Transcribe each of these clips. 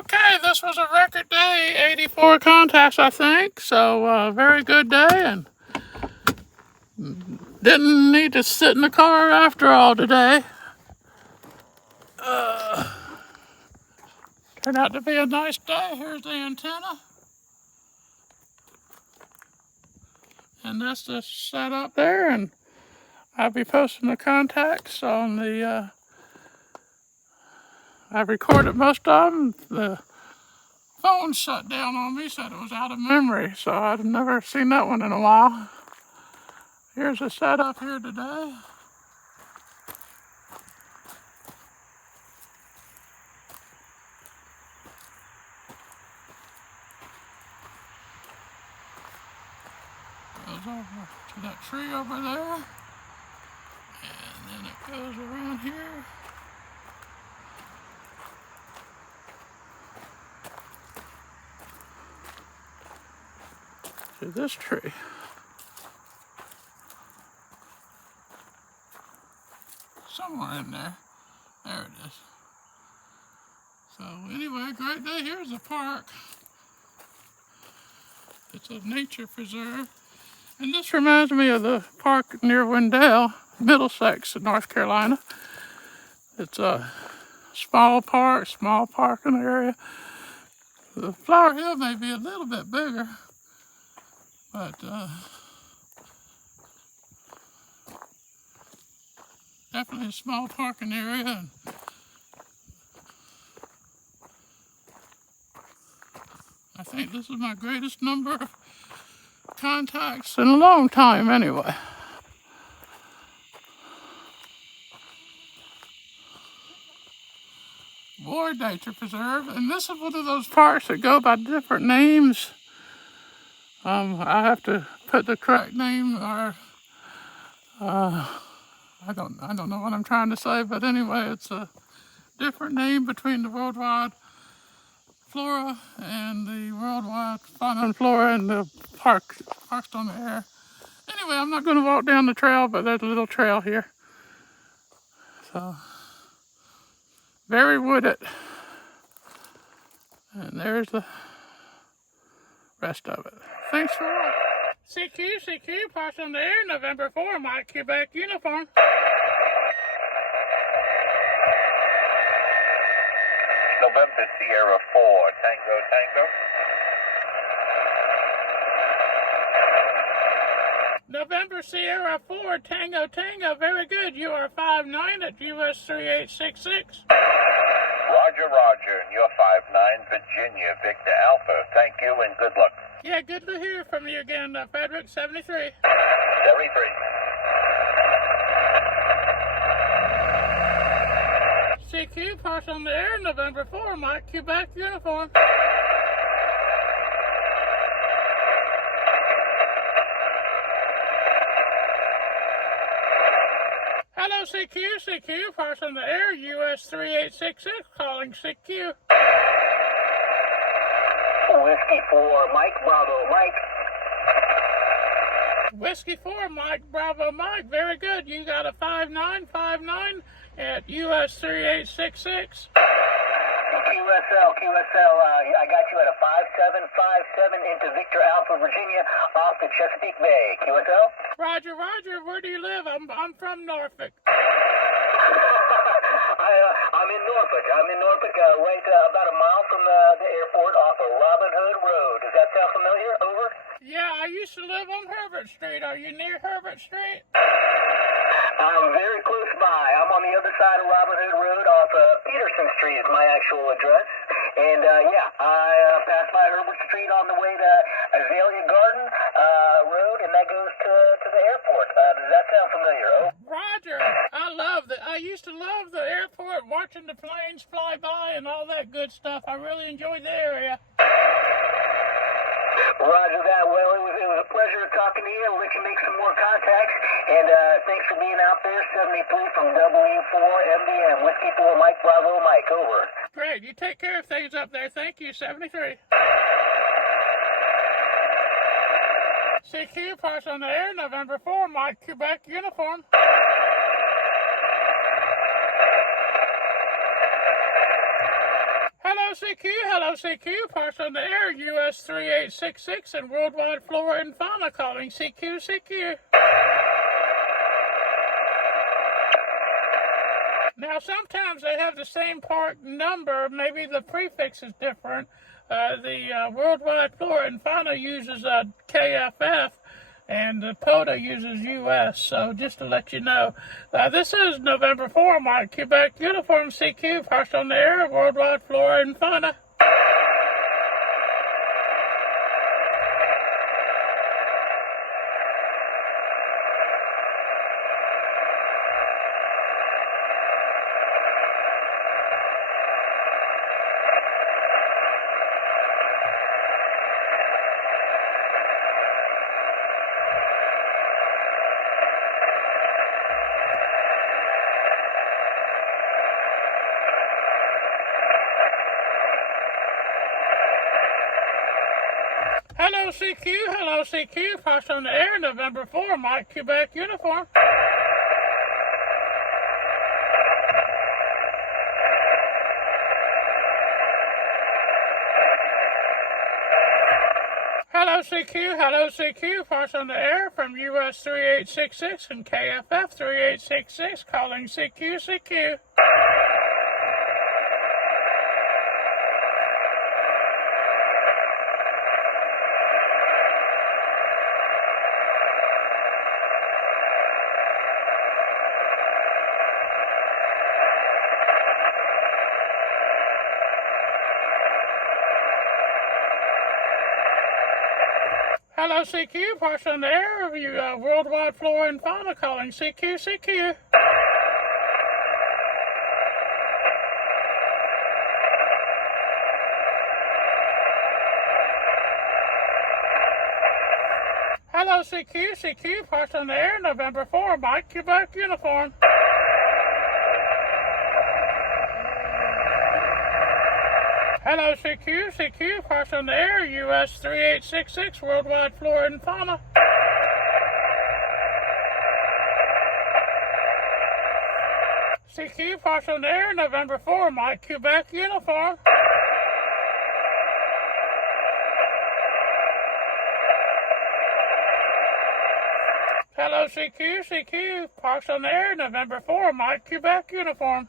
Okay, this was a record day, 84 contacts, I think. So, very good day, and didn't need to sit in the car after all today. Turned out to be a nice day. Here's the antenna. And that's the setup there, and I'll be posting the contacts on the, I've recorded most of them. The phone shut down on me, said it was out of memory, so I've never seen that one in a while. Here's the setup here today. Goes over to that tree over there, and then it goes around here. To this tree. Somewhere in there. There it is. So anyway, great day. Here's the park. It's a nature preserve. And this reminds me of the park near Wendell, Middlesex, in North Carolina. It's a small parking area. The Flower Hill may be a little bit bigger, but definitely a small parking area. And I think this is my greatest number of contacts in a long time anyway. Ward Nature Preserve, and this is one of those parks that go by different names. I have to put the correct name, or I don't know what I'm trying to say, but anyway, it's a different name between the worldwide flora and the worldwide fauna and flora and the parks on the air. Anyway, I'm not going to walk down the trail, but there's a little trail here. So, very wooded. And there's the rest of it. Thanks for watching. CQ, parks on the air, November 4, Mike Quebec uniform. November Sierra 4, Tango. November Sierra 4, Tango, very good. You are 5'9" at US-3866. Roger, and you're 5'9", Virginia, Victor Alpha. Thank you and good luck. Yeah, good to hear from you again, Frederick, 73. 73. CQ, parks on the air, November 4, Mike Quebec uniform. Hello, CQ, parks on the air, US-3866, calling CQ. Whiskey 4, Mike, Bravo, Mike. Whiskey 4, Mike, Bravo, Mike, very good. You got a 5'9", at US-3866. QSL, I got you at a 5757 into Victor Alpha, Virginia, off the Chesapeake Bay. QSL? Roger, where do you live? I'm from Norfolk. I'm in Norfolk. Right about a mile from the airport off of Robin Hood Road. Does that sound familiar? Over? Yeah, I used to live on Herbert Street. Are you near Herbert Street? I'm very close by. I'm on the other side of Robin Hood Road off Peterson Street is my actual address. And I pass by Herbert Street on the way to Azalea Garden Road, and that goes to the airport. Does that sound familiar? Oh. Roger. I used to love the airport, watching the planes fly by and all that good stuff. I really enjoyed the area. Roger that. Well, it was a pleasure talking to you. I'll let you make some more contacts. And thanks for being out there. 73 from W4MDM. Whiskey 4, Mike, Bravo, Mike. Over. Great. You take care of things up there. Thank you. 73. CQ, parks on the air, November 4, Mike Quebec uniform. Hello, Hello, CQ. Hello, CQ. Parts on the air, US-3866 and Worldwide Flora and Fauna calling CQ, CQ. Now, sometimes they have the same part number. Maybe the prefix is different. The Worldwide Flora and Fauna uses KFF, and the POTA uses US. So just to let you know, this is November 4, Mike, Quebec Uniform CQ, parts on the air, Worldwide Flora and Fauna. Hello CQ, parts on the air, November 4, Mike, Quebec Uniform. Hello CQ, parts on the air from US-3866 and KFF-3866 calling CQ, CQ. Hello CQ, parts on the air, Worldwide Flora and Fauna calling CQ, CQ. Hello CQ, parts on the air, November 4, Mike, Quebec Uniform. Hello CQ, parts on the air, US-3866, Worldwide Flora and Fauna. CQ, parts on the air, November 4, Mike, Quebec Uniform. Hello CQ, parts on the air, November 4, Mike, Quebec Uniform.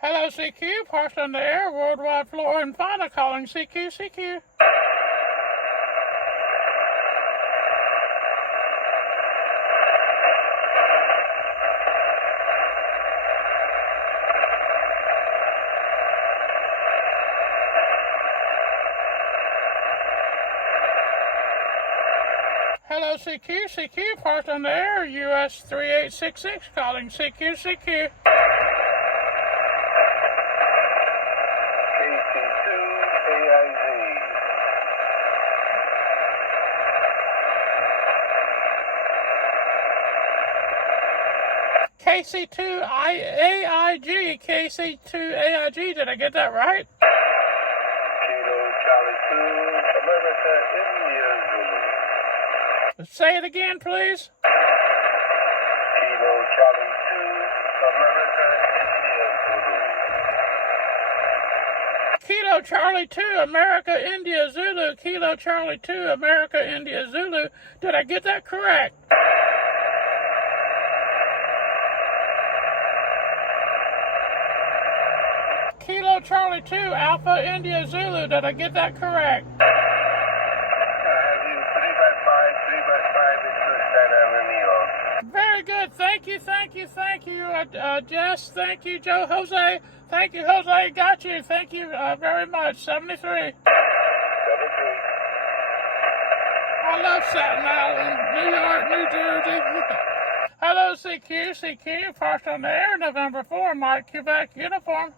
Hello CQ, parts on the air, Worldwide Flora and Fauna calling CQ, CQ. Hello CQ, parts on the air, US-3866 calling CQ, CQ. KC2AIG, KC2AIG, did I get that right? Kilo Charlie 2, America, India, Zulu. Say it again, please. Kilo Charlie 2, America, India, Zulu. Kilo Charlie 2, America, India, Zulu. Kilo Charlie 2, America, India, Zulu. Did I get that correct? Kilo Charlie 2, Alpha, India, Zulu. Did I get that correct? I have you 3x5 into Santa Ana, New York. Very good. Thank you. Jess, thank you. Joe, Jose. Thank you, Jose. Got you. Thank you very much. 73. 73. I love Staten Island, New York, New Jersey. Hello, CQ, parts on the air, November 4, Mike, Quebec Uniform.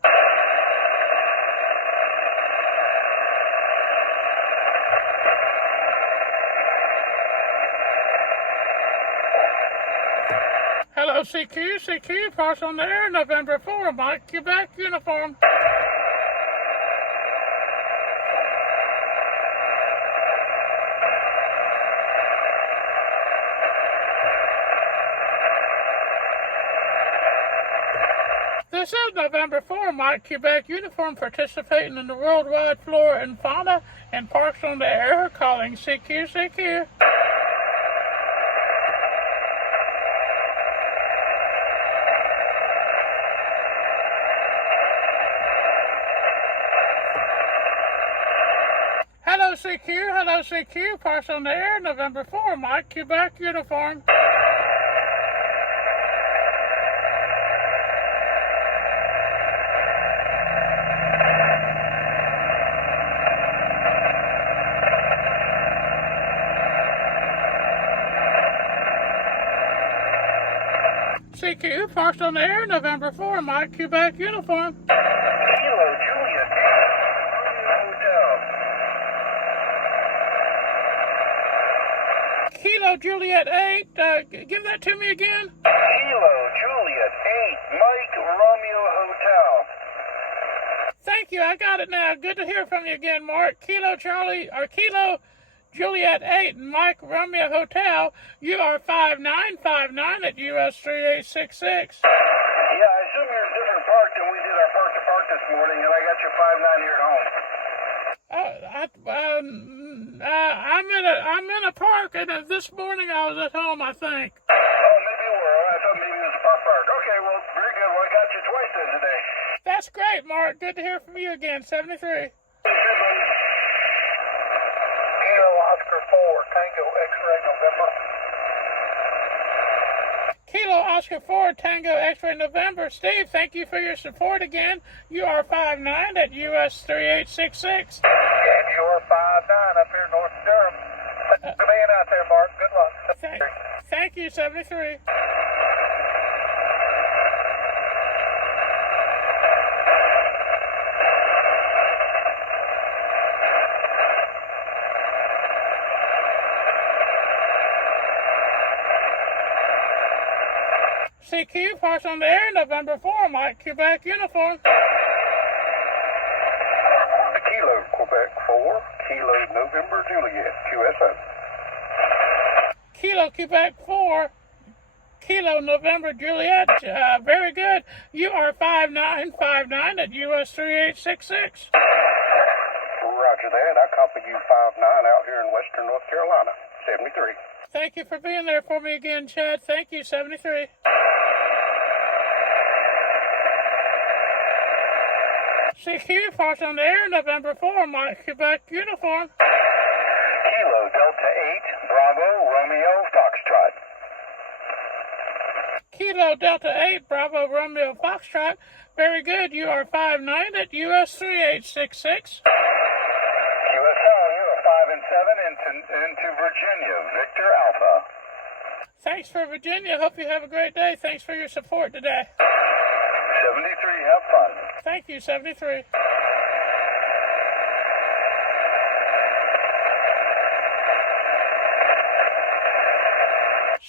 Hello, CQ, parts on the air, November 4, Mike, Quebec, uniform. This is November 4, Mike, Quebec, uniform, participating in the worldwide flora and fauna and parks on the air, calling CQ. Hello, CQ, parts on the air, November 4, Mike, Quebec, uniform. CQ, parked on the air, November 4, Mike, Quebec, uniform. Kilo Juliet 8, Kilo Juliet 8, give that to me again. Kilo Juliet 8, Mike Romeo Hotel. Thank you, I got it now. Good to hear from you again, Mark. Kilo Juliet 8 and Mike Romeo Hotel, you are 5959 at US-3866. Yeah, I assume you're a different park than we did our park to park this morning, and I got your 59 here at home. I'm in a park, and this morning I was at home, I think. Oh, maybe you were. I thought maybe it was a park. Okay, well, very good. Well, I got you twice then today. That's great, Mark. Good to hear from you again, 73. Oscar 4, Tango X-Ray November. Kilo Oscar 4, Tango X-Ray November. Steve, thank you for your support again. You are 59 at US-3866. And you're 59 up here in North Durham. Good being out there, Mark. Good luck. Thank you, 73. CQ, parts on the air, November 4, Mike, Quebec, uniform. Kilo Quebec 4, Kilo November Juliet, QSO. Kilo Quebec 4, Kilo November Juliet, very good. You are 5959 at US-3866. Roger that. I copy you 59 out here in western North Carolina, 73. Thank you for being there for me again, Chad. Thank you, 73. CQ, parts on the air, November 4, Mike, Quebec, uniform. Kilo Delta 8, Bravo, Romeo, Foxtrot. Kilo Delta 8, Bravo, Romeo, Foxtrot. Very good. You are 59 at US-3866. QSO, you are 5 and 7 into Virginia, Victor Alpha. Thanks for Virginia. Hope you have a great day. Thanks for your support today. 73, have fun. Thank you, 73.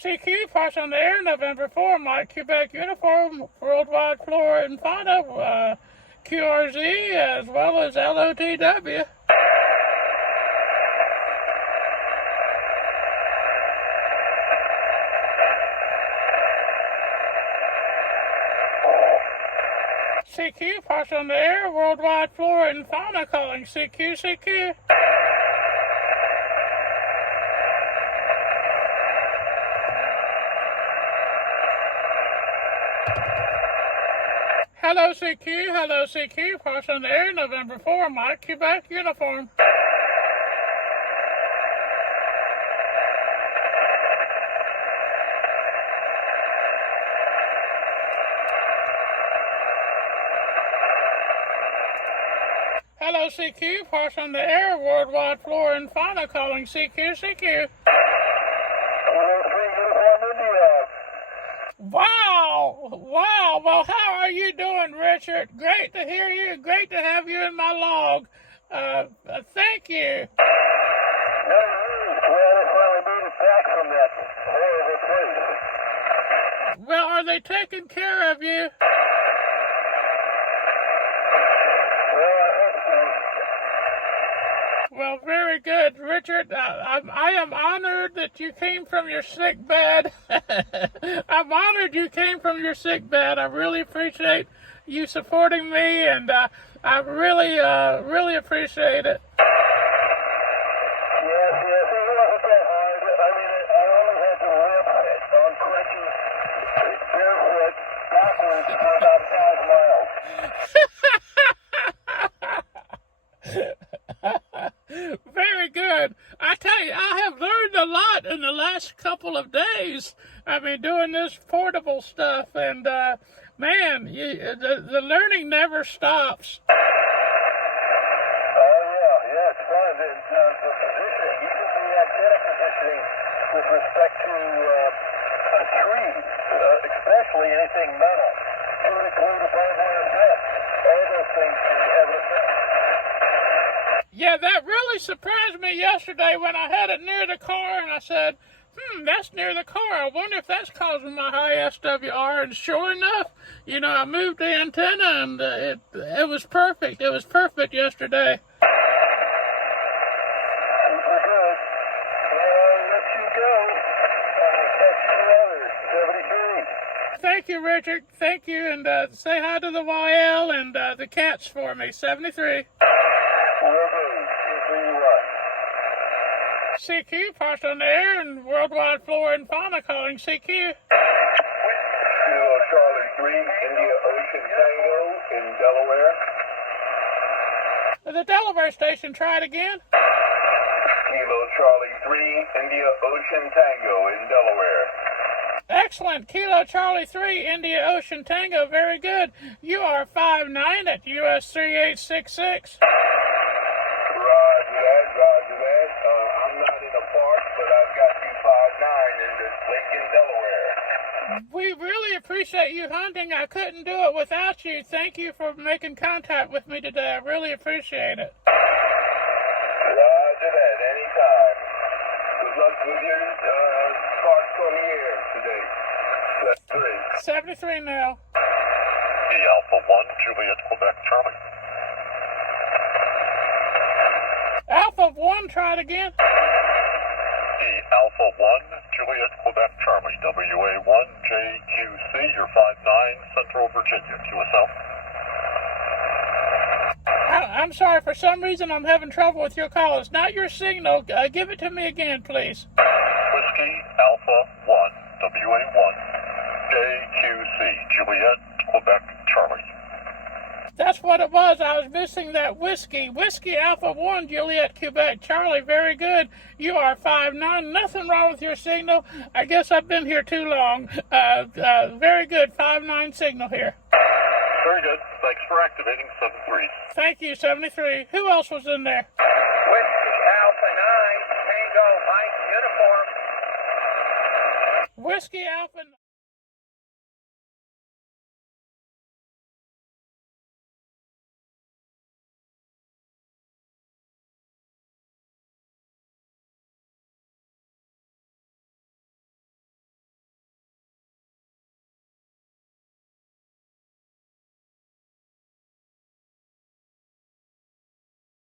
CQ, parts on the air, November 4, Mike, Quebec, uniform, worldwide flora and fauna, QRZ, as well as LOTW. CQ, parts on the air, worldwide flora and fauna, calling CQ. Hello, CQ, parts on the air, November 4, Mike, Quebec, uniform. Hello, CQ, parts on the air, worldwide flora and fauna, calling CQ. Wow. Well, how are you doing, Richard? Great to hear you. Great to have you in my log. Thank you. Well, I finally made it back from that horrible place. Well, Are they taking care of you? Well, very good, Richard. I am honored that you came from your sick bed. I'm honored you came from your sick bed. I really appreciate you supporting me, and I really appreciate it. Yes, it wasn't that hard. I mean, I only had to limp on crutches, barefoot, backwards for about 5 miles. Very good. I tell you, I have learned a lot in the last couple of days. I mean, doing this portable stuff, and man, the learning never stops. Yeah, it's fun. The positioning, even the antenna positioning with respect to a tree, especially anything metal, to include a barbed effect. All those things can have an effect. Yeah, that really surprised me yesterday when I had it near the car, and I said, that's near the car. I wonder if that's causing my high SWR. And sure enough, I moved the antenna, and it was perfect. It was perfect yesterday. Super good. I'll let you go. Catch you later, 73. Thank you, Richard. Thank you, and say hi to the YL and the cats for me, 73. CQ, parked on the air, and Worldwide Flora and Fauna calling CQ. Kilo Charlie 3, India Ocean Tango in Delaware. The Delaware station, try it again. Kilo Charlie 3, India Ocean Tango in Delaware. Excellent. Kilo Charlie 3, India Ocean Tango, very good. You are 5'9" at US-3866. Roger that. I'm not in a park, but I've got you 5'9" in Lincoln, Delaware. We really appreciate you hunting. I couldn't do it without you. Thank you for making contact with me today. I really appreciate it. Roger that, anytime. Good luck with your parks on the air today. That's 73 now. Alpha 1, Juliet, Quebec, Charlie. Alpha 1, try it again. Alpha 1, Juliet, Quebec, Charlie. WA1, JQC, you're 5'9", Central Virginia, QSL. I'm sorry, for some reason I'm having trouble with your call. It's not your signal. Give it to me again, please. Whiskey, Alpha 1, WA1, JQC, Juliet, Quebec, Charlie. That's what it was. I was missing that whiskey. Whiskey Alpha 1, Juliet, Quebec, Charlie. Very good. You are 5'9". Nothing wrong with your signal. I guess I've been here too long. Very good. 5'9" signal here. Very good. Thanks for activating 73. Thank you, 73. Who else was in there? Whiskey Alpha 9, Tango Mike Uniform. Whiskey Alpha